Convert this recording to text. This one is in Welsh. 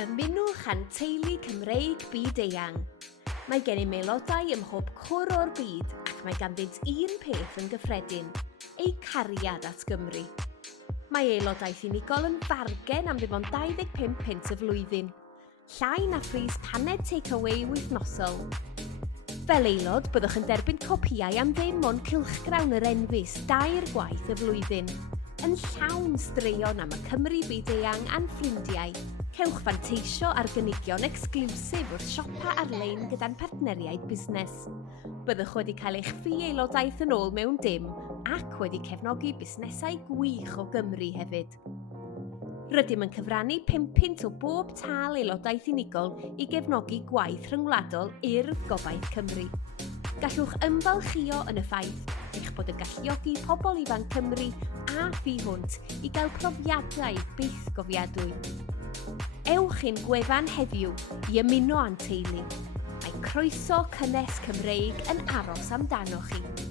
Ymunwch a'n teulu Cymreig byd-eang. Mae gennym aelodau ym mhob cwr o'r byd ac mae ganddynt un peth yn gyffredin, eu cariad at Gymru. Mae aelodaeth unigol yn fargen am ddim ond 25 punt y flwyddyn, llai na phris paned take-away wythnosol. Fel aelod, byddwch yn derbyn copïau am ddim ond cylchgrawn yr enfys 2 gwaith y flwyddyn, yn llawn straeon am y Cymru byd-eang a'n ffrindiau. Cewch fanteisio ar gynigion exclusif wrth siopa ar-lein gyda'n partneriaid busnes. Byddwch wedi cael eich ffi aelodaeth yn ôl mewn dim ac wedi cefnogi busnesau gwych o Gymru hefyd. Rydym yn cyfrannu 5 punt o bob tâl aelodaeth unigol i gefnogi gwaith rhyngwladol Urdd Gobaith Cymru. Gallwch ymfalchio yn y ffaith eich bod yn galluogi pobl ifanc Cymru a phi hwnt i gael profiadau byth gofiadwy. Ewch i'n gwefan heddiw i ymuno â'n teulu. Mae croeso cynnes Cymreig yn aros amdanoch chi.